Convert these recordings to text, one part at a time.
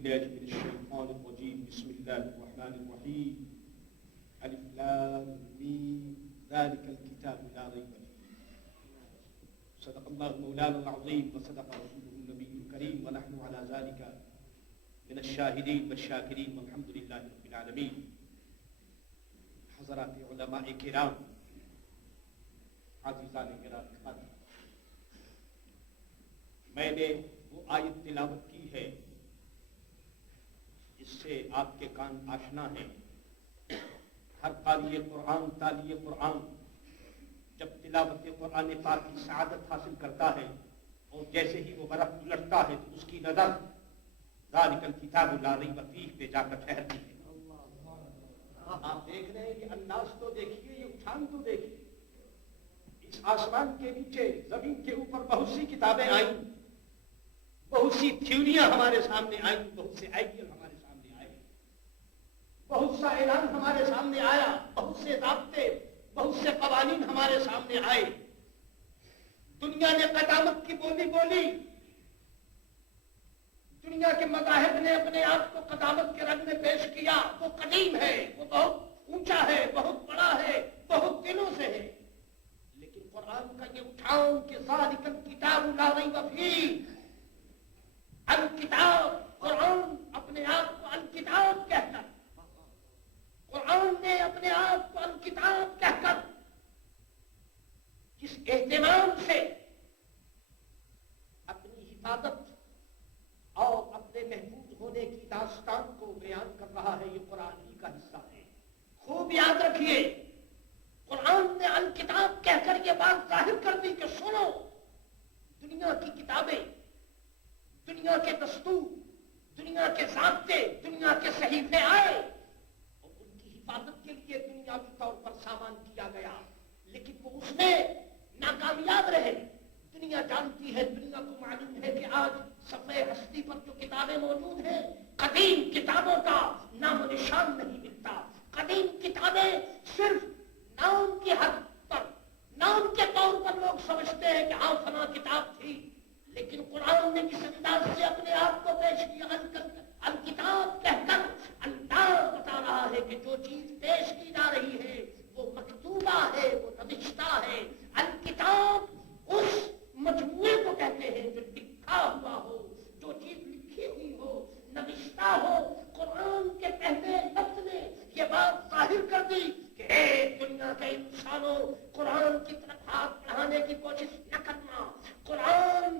بالله من الشيطان الرجيم بسم الله الرحمن الرحيم ألف لام ميم ذلك الكتاب لا ريب فيه صدق الله مولانا العظيم وصدق رسوله النبي الكريم ونحن على ذلك من الشاهدين والشاكرين والحمد لله رب العالمين. حضرات علماء کرام، عزیزان گرامی، میں نے وہ آیت تلاوت کی ہے جس سے آپ کے کان آشنا ہیں. ہر قاری قرآن، تالی قرآن جب تلاوت قرآن پاک کی سعادت حاصل کرتا ہے اور جیسے ہی وہ برف الٹتا ہے تو اس کی نظر ذالک الکتاب لا ریب فیہ پہ جا کر ٹھہرتی ہے. آپ دیکھ رہے ہیں یہ انداز تو دیکھیے، یہ اٹھان تو دیکھیے. اس آسمان کے نیچے زمین کے اوپر بہت سی کتابیں آئیں، بہت سی تھیوریاں ہمارے سامنے آئیں، بہت سے آئیڈیل ہمارے سامنے آئے، بہت سا اعلان ہمارے سامنے آیا، بہت سے ضابطے، بہت سے قوانین ہمارے سامنے آئے. دنیا نے قدامت کی بولی بولی، دنیا کے مذاہب نے اپنے آپ کو قدامت کے رنگ میں پیش کیا. وہ قدیم ہے، وہ بہت اونچا ہے، بہت بڑا ہے، بہت دنوں سے ہے. لیکن قرآن کا یہ اٹھاؤ کہ ذالک الکتاب لا ریب فیہ، الکتاب، قرآن اپنے آپ کو الکتاب کہہ کر، قرآن نے اپنے آپ کو الکتاب کہہ کر جس اہتمام سے اپنی حفاظت اور اپنے محفوظ ہونے کی داستان کو بیان کر رہا ہے، یہ قرآن ہی کا حصہ ہے. خوب یاد رکھیے، قرآن نے الکتاب کہہ کر یہ بات ظاہر کر دی کہ سنو، دنیا کی کتابیں، دنیا کے دستور، دنیا کے ضابطے، دنیا کے صحیفے آئے اور ان کی حفاظت کے لیے دنیاوی طور پر سامان کیا گیا، لیکن وہ اس میں ناکامیاب رہے. دنیا جانتی ہے، دنیا کو معلوم ہے کہ آج صفحے ہستی پر جو کتابیں موجود ہیں، قدیم کتابوں کا نام و نشان نہیں ملتا. قدیم کتابیں صرف نام کی حد پر، نام کے طور پر لوگ سمجھتے ہیں کہ ہاں فلاں کتاب تھی، لیکن قرآن نے جس انداز سے اپنے آپ کو پیش کیا الکتاب کہہ کر انداز بتا رہا ہے کہ جو چیز پیش کی جا رہی ہے وہ مکتوبہ ہے، وہ نوشتہ ہے. الکتاب اس مجموعے کو کہتے ہیں جو لکھا ہوا ہو، جو چیز لکھی ہوئی ہو، نوشتہ ہو. قرآن کے پہلے لفظ نے یہ بات ظاہر کر دی کہ اے دنیا کے انسانوں، قرآن کی طرف ہاتھ بڑھانے کی کوشش نہ کرنا، قرآن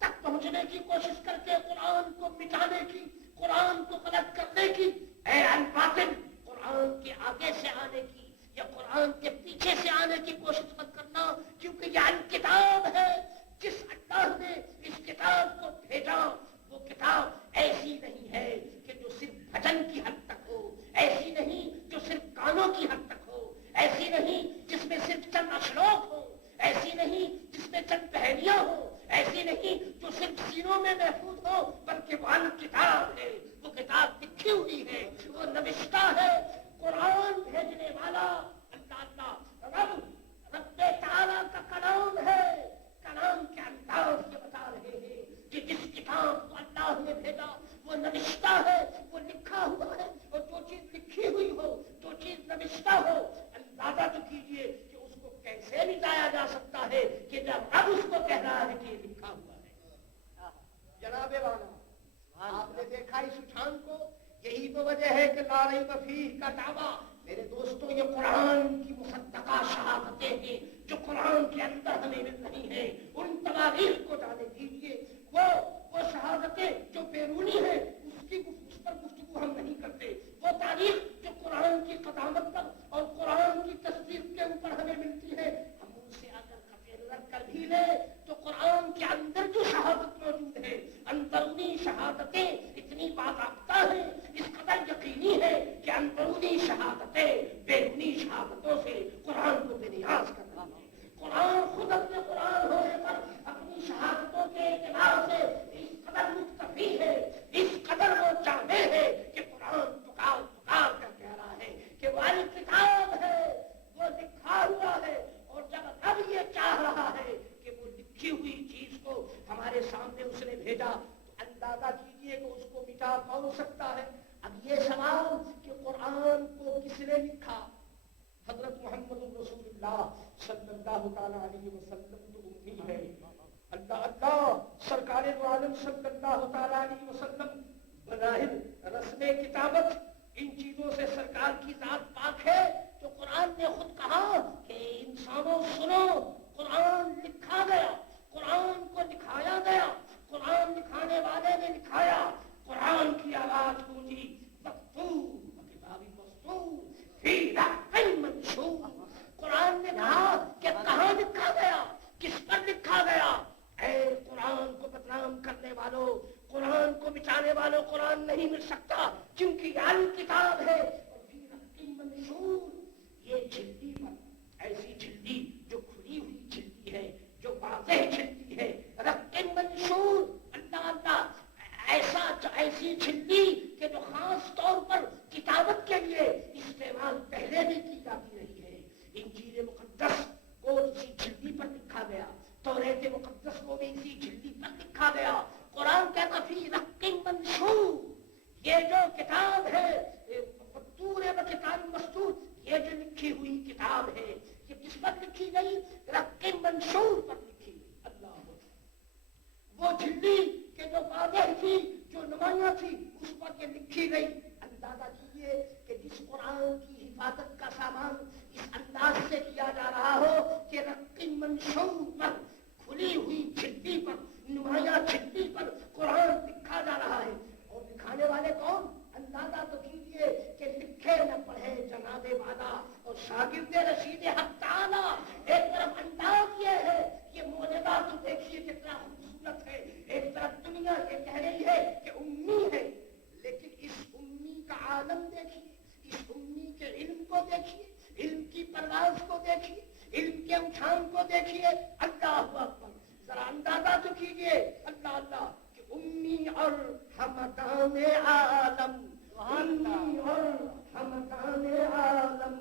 تک پہنچنے کی کوشش کر کے قرآن کو مٹانے کی، قرآن کو غلط کرنے کی، اے الباطل، قرآن کے آگے سے آنے کی یا قرآن کے پیچھے سے آنے کی کوشش مت کرنا، کیونکہ یہ الکتاب ہے. جس اللہ نے اس کتاب کو بھیجا وہ کتاب ایسی نہیں ہے کہ جو صرف بھجن کی حد تک ہو، ایسی نہیں جو صرف گانوں کی حد تک ہو، ایسی نہیں جس میں صرف چند اشلوک ہو، ایسی نہیں جس میں چند پہلیاں ہو، ایسی نہیں جو صرف سینوں میں محفوظ ہو، بلکہ وہ الکتاب ہے، وہ کتاب لکھی ہوئی ہے، وہ نوشتہ ہے. قرآن بھیجنے والا اللہ رب تعالیٰ کا کلام ہے. کلام کے انداز سے بتا رہے ہیں کہ جس کتاب کو اللہ نے بھیجا وہ نوشتہ ہے، وہ لکھا ہوا ہے. اور جو چیز لکھی ہوئی ہو، جو چیز نوشتہ ہو، اندازہ تو کیجئے کہ اس کو کیسے مٹایا جا سکتا ہے کہ جب رب اس کو کہہ رہا ہے کہ یہ لکھا ہوا ہے. جناب والا، آپ نے دیکھا اس اٹھان کو، یہی تو وجہ ہے کہ لا ریب فیہ کا دعویٰ. میرے دوستوں، یہ قرآن کی مصدقہ شہادتیں ہیں جو قرآن کے اندر ہمیں مل رہی ہیں. ان تواریخ کو جانے دیجیے. وہ شہادتیں جو بیرونی ہیں اس پر گفتگو ہم نہیں کرتے. وہ تاریخ جو قرآن کی قدامت پر اور قرآن کی تصدیق کے اوپر ہمیں ملتی ہے، ہم ان سے اگر نظر کر بھی لیں تو قرآن کے اندر جو شہادت موجود ہے، اندرونی شہادتیں اتنی باضابطہ ہیں، اس قدر یقینی ہے کہ اندرونی شہادتیں بیرونی شہادتوں سے قرآن کو بے نیاز کر رہا ہے. قرآن خود اپنے قرآن ہونے پر اپنی شہادتوں کے اعتبار سے اس قدر مکتفی ہے، اس قدر وہ جامع ہے کہ قرآن پکار پکار کر کہہ رہا ہے کہ وہ الکتاب ہے، وہ لکھا ہوا ہے. اور جب رب یہ چاہ رہا ہے کہ وہ لکھی ہوئی چیز کو ہمارے سامنے اس نے بھیجا تو اندازہ کیجئے کہ اس کو مٹا کون سکتا ہے؟ اب یہ سوال کہ قرآن کو کس نے لکھا؟ حضرت محمد رسول اللہ صلی اللہ تعالیٰ علیہ وسلم تو امی ہے. اللہ اللہ سرکار دو عالم صلی اللہ تعالیٰ علیہ وسلم بظاہر رسم کتابت ان چیزوں سے سرکار کی ذات پاک ہے. تو قرآن نے خود کہا کہ انسانوں سنو، قرآن لکھا گیا، قرآن کو لکھایا گیا، قرآن لکھانے والے نے لکھایا. قرآن کی آواز گونجی مکتوب کتاب مسطور فی لوح منشور. قرآن نے کہا کہ کہاں لکھا گیا، کس پر لکھا گیا؟ اے قرآن کو بدنام کرنے والوں، قرآن کو مٹانے والوں، قرآن نہیں مل سکتا کیونکہ یہ کتاب ہے. منشور یہ جلدی پر، ایسی جلدی جو کھلی ہوئی جلدی ہے، جو واضح جلدی ہے. رق منشور اللہ اللہ ایسی جلدی کہ جو خاص طور پر کتابت کے لیے استعمال پہلے بھی کی جاتی رہی ہے. انجیل مقدس کو اسی جلدی پر لکھا گیا، توریت مقدس کو بھی اسی جلدی پر لکھا گیا. قرآن کہتا فی رق منشور، یہ جو کتاب ہے مستور و کتاب مستور، یہ جو لکھی ہوئی کتاب ہے یہ کس پر لکھی گئی؟ رق منشور پر لکھی گئی. اللہ وہ جلدی کہ جو واضح تھی، جو نمایاں تھی، اس پر یہ لکھی گئی. اندازہ کیجیے کہ جس قرآن کی حفاظت کا سامان اس انداز سے کیا جا رہا ہو کہ رق منشور پر، کھلی ہوئی جلدی پر، نمایاں جلدی پر قرآن لکھا جا رہا ہے. اور لکھانے والے کون؟ اندازہ تو کیجیے کہ لکھے نہ پڑھے جناب والا اور شاگرد رشید حق تعالی. ایک طرف انداز یہ ہے، یہ معجزہ تو دیکھیے کتنا خوبصورت ہے. ایک طرف دنیا یہ کہہ رہی ہے کہ امی ہے، لیکن اس امی کا عالم دیکھیے، اس امی کے علم کو دیکھیے، علم کی پرواز کو دیکھیے، علم کے اٹھان کو دیکھیے. اللہ اکبر، ذرا اندازہ تو کیجیے. اللہ اللہ کہ امی اور ہمدان عالم، امی اور ہمدان عالم،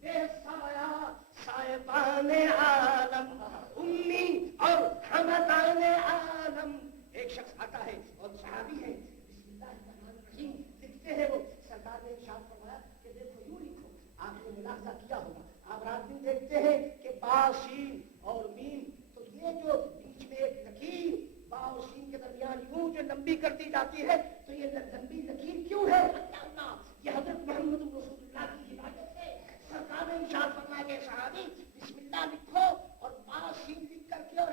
بے سایہ صاحبان عالم، امی اور ہمدان عالم. ایک شخص آتا ہے اور صحابی ہے، بسم اللہ الرحمن الرحیم لکھتے ہیں. وہ سرکار نے ارشاد فرمایا کہ دیکھو یوں لکھو. آپ نے ملاحظہ کیا ہوگا، آپ رات دن دیکھتے ہیں کہ با شین اور میم، تو یہ جو بیچ میں ایک لکیر با اور شین کے درمیان یوں جو لمبی کر دی جاتی ہے، تو یہ لمبی لکیر کیوں ہے؟ اللہ یہ حضرت محمد رسول اللہ کی ہدایت ہے. سرکار نے ارشاد فرمایا کہ صحابی بسم اللہ لکھو اور با شین لکھ کر کے اور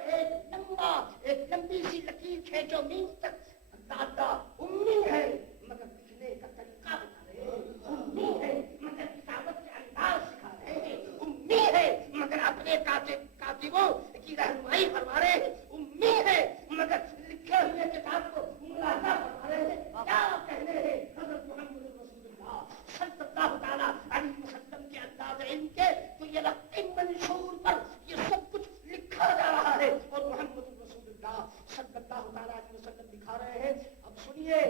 ایک لمبی سی لکیر کھینچو میم تک. اللہ امی ہے مگر لکھنے کا طریقہ بتا رہے ہیں، امی ہے مگر کتابت کے انداز سکھا رہے ہیں، امی ہے مگر اپنے کاتبوں کی رہنمائی فرما رہے ہیں، امی ہے مگر لکھے ہوئے کتاب کو ملاحظہ فرما رہے ہیں. کیا کہنے ہیں حضرت محمد رسول اللہ صلی اللہ تعالیٰ علیہ وسلم کے انداز علم کے؟ تو یہ رق منشور پر یہ سب کچھ لکھا جا رہا ہے اور محمد رسول اللہ صلی اللہ تعالیٰ علیہ وسلم دکھا رہے ہیں. اب سنیے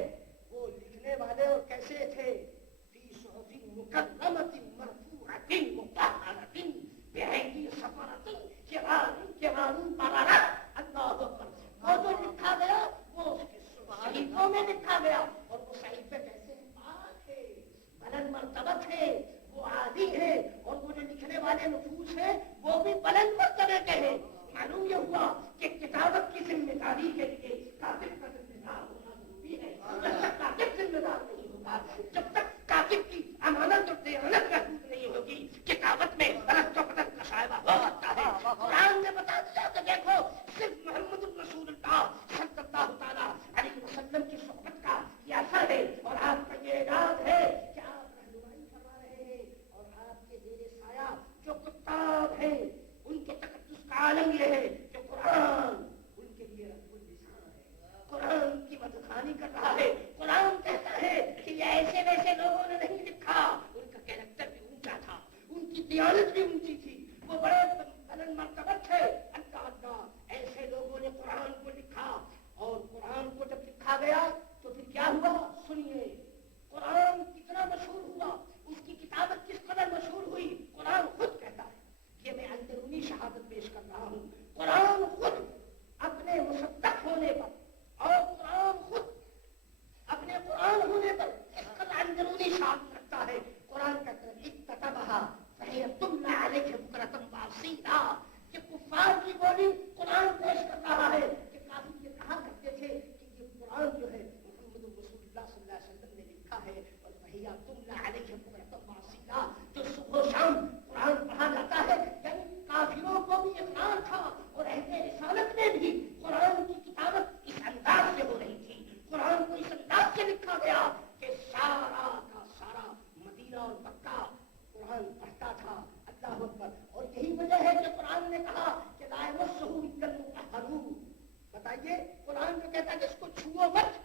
وہ لکھنے والے اور کیسے تھے؟ فی صحف مکرمۃ مرفوعۃ مطہرۃ بأیدی سفرۃ کرام بررۃ. اللہ اکبر، وہ جو لکھا گیا وہ صحیفوں میں لکھا گیا، اور وہ صحیفے کیسے پاک ہے، بلند مرتبت ہے، وہ عالی ہے، اور وہ جو لکھنے والے نفوس ہیں وہ بھی بلند مرتبے کے ہیں. معلوم یہ ہوا کہ کتابت کی ذمہ داری کے لیے کاتب کا ذمہ دار ہونا ضروری ہے. جب تک کاتب ذمہ دار نہیں ہوگا، جب تک کاتب کی امانت اور دیانت محفوظ نہیں ہوگی، کتابت میں غلط و بدل کا شائبہ ہو سکتا ہے. قرآن نے بتا دیا کہ دیکھو صرف محمد رسول اللہ صلی اللہ تعالیٰ علیہ وسلم کی صحبت کا یہ اثر ہے اور آپ کا یہ اعزاز ہے کہ آپ رہنمائی فرما رہے ہیں. اور آپ کے زیر سایہ جو کتاب ہیں ان کے تقدس کا عالم یہ ہے کہ قرآن ان کے لیے رب اللسان ہے، قرآن کی مدخانی کر رہا ہے. قرآن کہتا ہے کہ یہ ایسے ویسے لوگوں نے نہیں لکھا، ان کا کیریکٹر بھی اونچا تھا، ان کی دیانت بھی اونچی تھی، وہ بڑے بلند مرتبت تھے. اللہ اللہ ایسے لوگوں نے قرآن کو لکھا. اور قرآن کو جب لکھا گیا تو پھر کیا ہوا؟ سنیے قرآن کتنا مشہور ہوا، اس کی کتابت کس قدر مشہور ہوئی. قرآن خود کہتا ہے، یہ میں اندرونی شہادت پیش کر رہا ہوں، قرآن خود اپنے مصدق ہونے پر اور قرآن خود قرآن کہتا ہے کہ اس کو چھوؤ مت،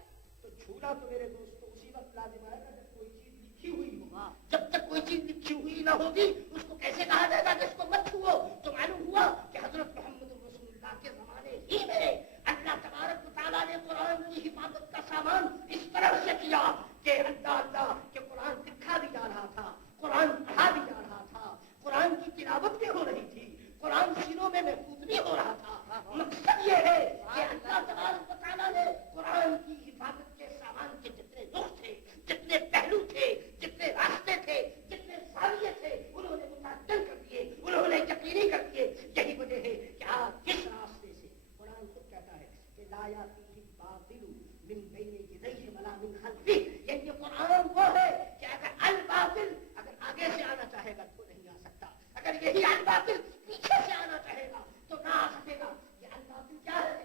تو چھونا تو میرے دوستوں اسی وقت لازم آئے گا جب کوئی چیز لکھی ہوئی ہو. جب تک کوئی چیز لکھی ہوئی نہ ہوگی اس کو کیسے کہا جائے گا کہ اس کو مت چھوؤ؟ تو معلوم ہوا کہ حضرت محمد رسول اللہ کے زمانے ہی میں اللہ تبارک و تعالیٰ نے قرآن کی حفاظت کا سامان اس طرح سے کیا کہ اللہ کہ قرآن لکھا بھی جا رہا تھا، قرآن پڑھا بھی جا رہا تھا، قرآن کی تلاوت بھی ہو رہی تھی، قرآن سینوں میں محفوظ بھی ہو رہا تھا. مقصد یہ ہے کہ اللہ تبارک و تعالیٰ نے قرآن کی حفاظت کے سامان کے جتنے رخ تھے، جتنے پہلو تھے، جتنے راستے تھے، جتنے زاویے تھے، انہوں نے متعدل کر دیے، انہوں نے یقینی کر دیے. یہی وجہ ہے کہ آپ کس راستے سے قرآن خود کہتا ہے کہ لا یأتیہ الباطل من بین یدیہ ولا من خلفہ. یعنی قرآن وہ ہے کہ اگر الباطل اگر آگے سے آنا چاہے گا تو نہیں آ سکتا، اگر یہی الباطل پیچھے سے آنا چاہے گا تو نہ آ سکے گا. یہ الباطل کیا ہے؟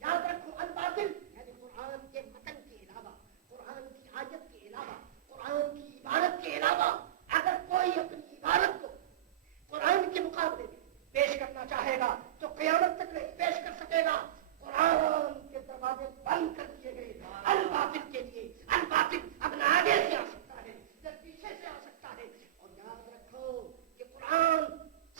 یاد رکھو الباطل یعنی قرآن کے متن کے علاوہ، قرآن کی آیت کے علاوہ، قرآن کی عبارت کے علاوہ اگر کوئی اپنی عبارت کو قرآن کے مقابلے میں پیش کرنا چاہے گا تو قیامت تک نہیں پیش کر سکے گا. قرآن کے دروازے بند کر دیے گئے الباطل کے لیے. الباطل اب نہ آگے سے آ سکتا ہے نہ پیچھے سے آ سکتا ہے. اور یاد رکھو کہ قرآن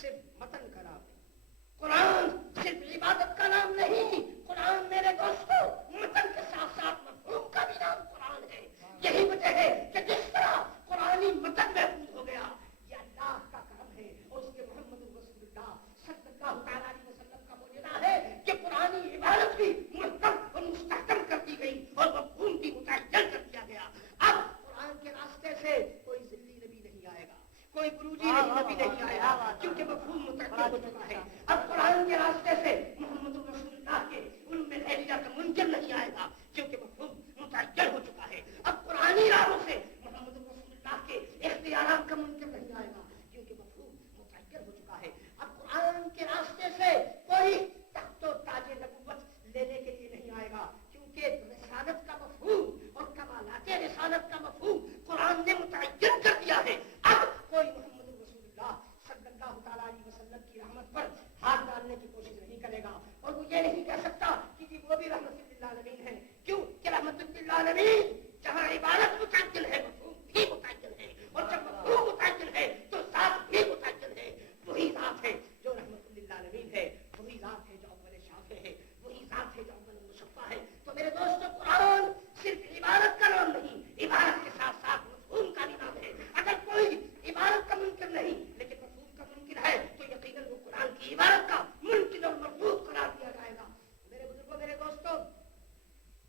صرف متن کا نام نہیں، قرآن صرف عبادت کا نام نہیں، قرآن میرے دوستوں متن کے ساتھ ساتھ مفہوم کا بھی نام قرآن ہے. یہی وجہ ہے کہ جس طرح قرآنی متن محفوظ ہو گیا یہ اللہ کا کرم ہے اور اس کے محمد رسول اللہ صلی اللہ تعالیٰ علیہ وسلم کا معجزہ ہے کہ قرآنی عبادت بھی محکم اور مستحکم کر دی گئی اور مفہوم بھی متعین کر دیا گیا. اب قرآن کے راستے سے کوئی ذلی نبی نہیں آئے گا، کوئی بروجی نبی نہیں آئے گا کیونکہ مفہوم متعین ہو چکا ہے. اب قرآن کے راستے سے محمد رسول اللہ کے علم میں دہلیہ کا منکر نہیں آئے گا کیونکہ مفہوم متعین ہو چکا ہے. اب قرآنی راہوں سے محمد رسول اللہ کے اختیارات کا منکر نہیں آئے گا کیونکہ مفہوم متعین ہو چکا ہے. اب قرآن کے راستے سے کوئی تخت و تاج نبوت لینے کے لیے نہیں آئے گا کیونکہ رسالت کا مفہوم اور کمالات رسالت کا مفہوم قرآن نے متعین کر دیا ہے. اب کوئی محمد رسول اللہ صلی اللہ تعالیٰ علیہ وسلم کی رحمت پر ہاتھ ڈالنے کی کوشش نہیں کرے گا اور وہ یہ نہیں کہہ سکتا کہ جی وہ بھی رحمت للعالمین ہے. کیوں کہ رحمت للعالمین جہاں عبادت متعین ہے مفہوم بھی متعین ہے اور جب مفہوم متعین ہے تو ذات بھی متعین ہے. وہی ذات ہے جو رحمت للعالمین ہے، وہی ذات ہے جو اول شافع ہے، وہی ذات ہے جو اول مشفع ہے. تو میرے دوستو قرآن صرف عبادت کا نام نہیں، عبادت کے ساتھ ساتھ مفہوم کا بھی نام ہے. اگر کوئی عبادت کا منکر نہیں لیکن مفہوم کا منکر ہے تو یقیناً وہ قرآن کی عبادت کا منکر اور مردود قرار دیا جائے گا. میرے بزرگوں، میرے دوستوں،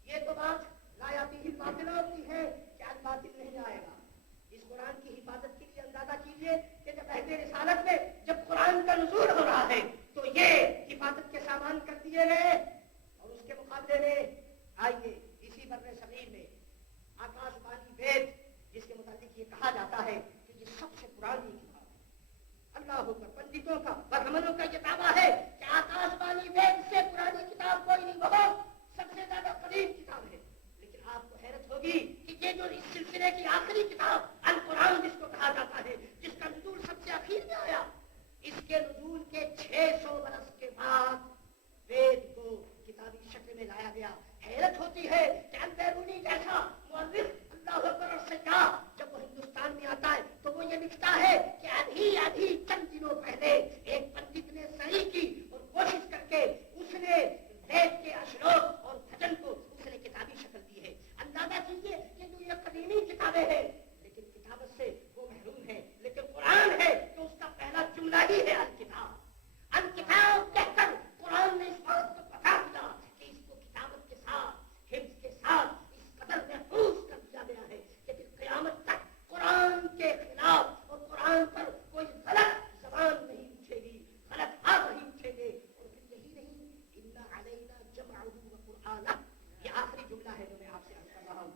یہ تو بات لا یأتیہ الباطل ہوتی ہے کہ الباطل نہیں آئے گا. اس قرآن کی حفاظت کے لیے اندازہ کیجئے کہ جب عہد رسالت میں جب قرآن کا نزول ہو رہا ہے تو یہ حفاظت کے سامان کر دیے گئے اور اس کے مقابلے میں آئیے اسی بر صغیر میں آکاش بانی وید جس کے متعلق یہ کہا جاتا ہے کہ یہ سب سے پرانی کتاب ہے. اللہ پر پنڈتوں کا برہمنوں کا یہ دعویٰ ہے کہ آکاش بانی وید سے پرانی کتاب کوئی نہیں، بہت سب سے زیادہ قدیم کتاب ہے. لیکن آپ کو حیرت ہوگی کہ یہ جو اس سلسلے کی آخری کتاب القرآن جس کو کہا جاتا ہے، جس کا نزول سب سے آخر میں آیا، اس کے نزول کے 600 برس کے بعد وید کو کتابی شکل میں لایا گیا. حیرت ہوتی ہے کہ البیرونی جیسا مؤرخ اللہ اکبر اور سیاح جب وہ ہندوستان میں آتا ہے تو وہ یہ لکھتا ہے کہ ابھی چند دنوں پہلے ایک پنڈت نے صحیح کی اور کوشش کر کے اس نے وید کے اشلوک اور بھجن کو اس نے کتابی شکل دی ہے. اندازہ کیجیے کہ جو یہ قدیمی کتابیں ہیں لیکن کتابت سے وہ محروم ہے. لیکن قرآن ہے تو اس کا پہلا جملہ ہی ہے الکتاب. الکتاب کہہ کر قرآن نے اس بات کو بتا دیا کہ اس کو کتابت کے ساتھ، حفظ کے ساتھ اس قدر محفوظ کر دیا گیا ہے کہ پھر قیامت تک قرآن کے خلاف اور قرآن پر کوئی غلط زبان نہیں اٹھے گی، غلط ہاتھ نہیں اٹھیں گے. اور پھر یہی نہیں، اِنَّ عَلَيْنَا جَمْعَهُ وَقُرْآنَهُ، یہ آخری جملہ ہے جو میں آپ سے عرض کر رہا ہوں.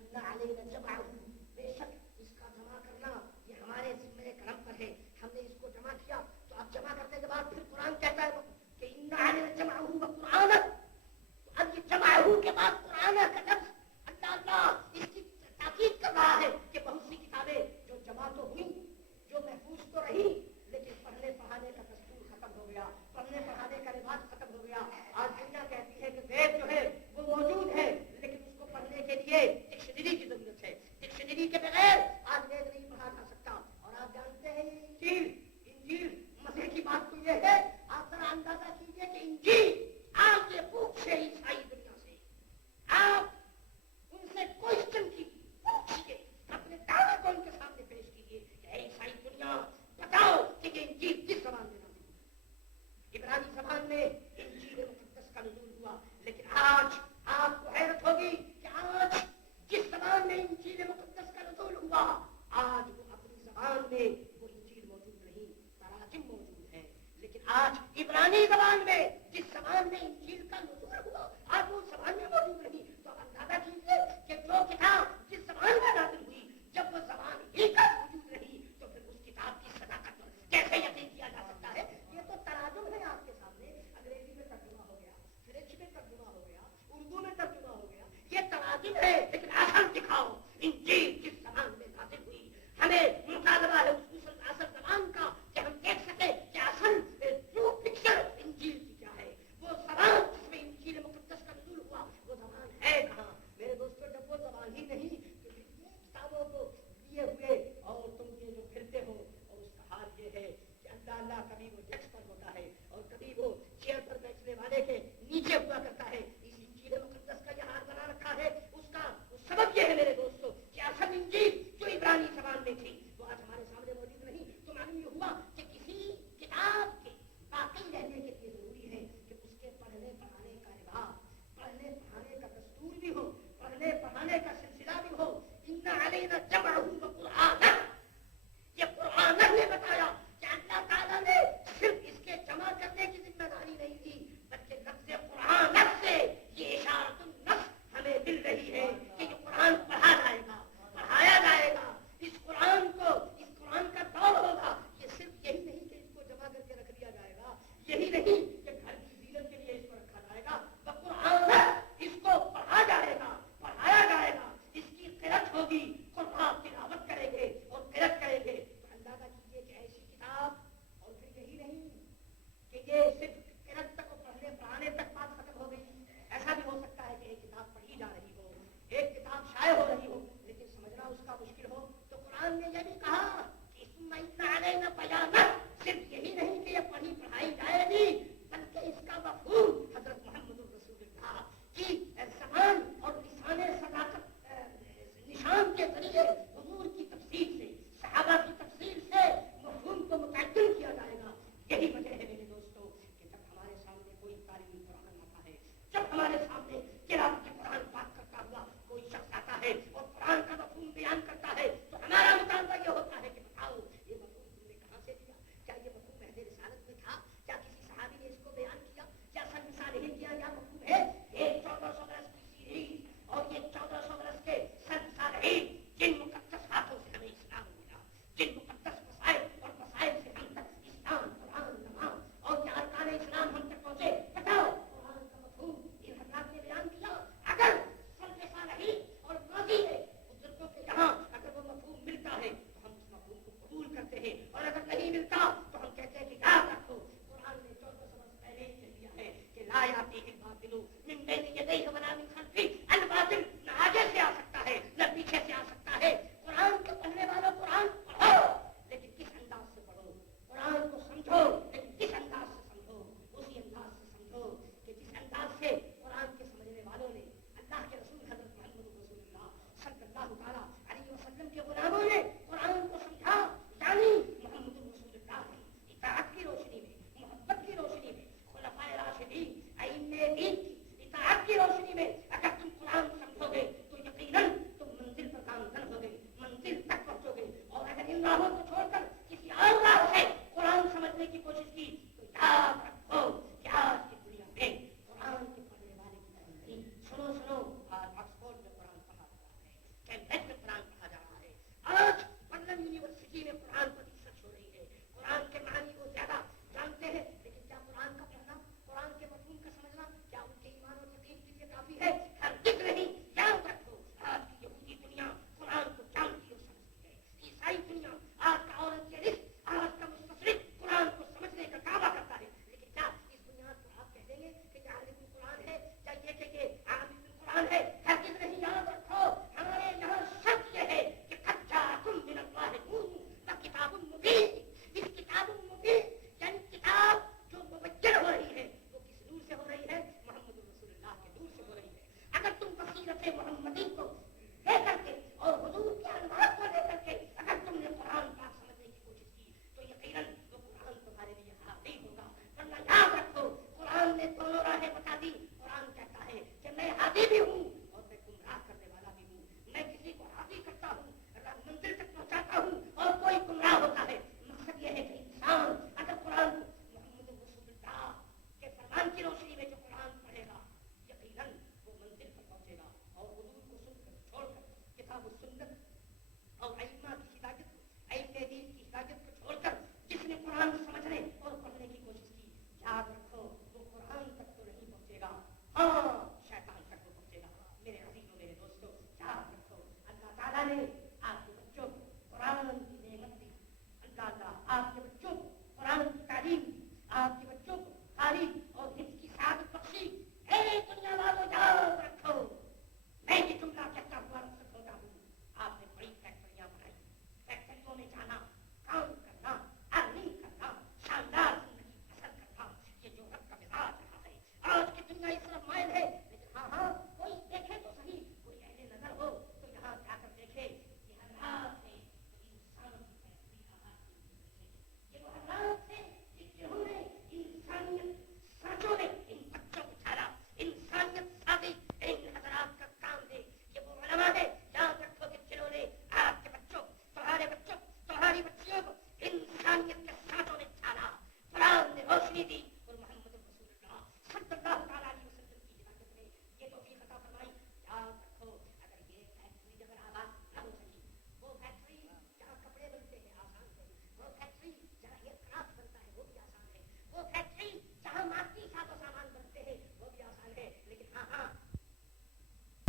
اِنَّ عَلَيْنَا جَمْعَهُ، بے شک اس کا جمع کرنا یہ ہمارے ذمہ کرم پر ہے. ہم نے اس کو جمع کیا تو اب جمع کرنے کے بعد پھر قرآن کہتا ہے کہ اِنَّ عَلَيْنَا جَمْعَهُ وَقُرْآنَهُ. تو اب یہ جمعہ کے بعد قرآن کا لفظ اللہ اس کی تاکید کر رہا ہے کہ بہت سی کتابیں جو جمع تو ہوئی، جو محفوظ تو رہی، لیکن پڑھنے پڑھانے کا دستور ختم ہو گیا، پڑھنے پڑھانے کا رواج ختم ہو گیا. آج دنیا کہتی ہے کہ وید جو ہے وہ لیے ڈکشنری کی ضرورت ہے. ڈکشنری کے بغیر آج وید نہیں پڑھا جا سکتا. اور آپ جانتے ہیں انجیل مزے کی بات تو یہ ہے، آپ ذرا اندازہ کیجئے کہ انجیل آپ یہ پوچھے عیسائی دنیا سے، آپ ان سے کوشچن کی پوچھئے، اپنے دعوے کو ان کے سامنے پیش کیجئے کہ اے عیسائی دنیا بتاؤ کہ یہ انجیل کس زبان میں نازل ہوا. عبرانی زبان میں انجیل مقدس کا نزول ہوا. لیکن آج آپ کو حیرت ہوگی کہ آج محمدی کو